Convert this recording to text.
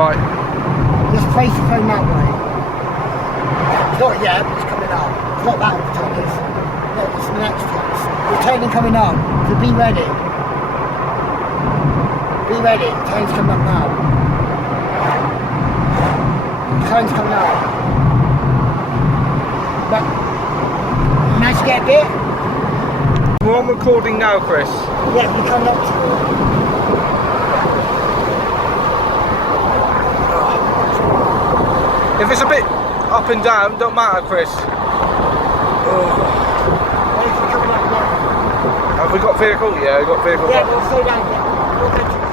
Right. There's a face phone that way. It's not yet, but it's coming up. It's not that turn, it's the next turn. The turning coming up, so be ready. Be ready, the turn's coming up now. The turn's coming up. But, managed to get a bit? We're on recording now, Chris. Yeah, you come up to it. If it's a bit up and down, don't matter, Chris. Coming up now. Have we got vehicle? Yeah, we got vehicle. Yeah, we'll slow down a bit. We'll go to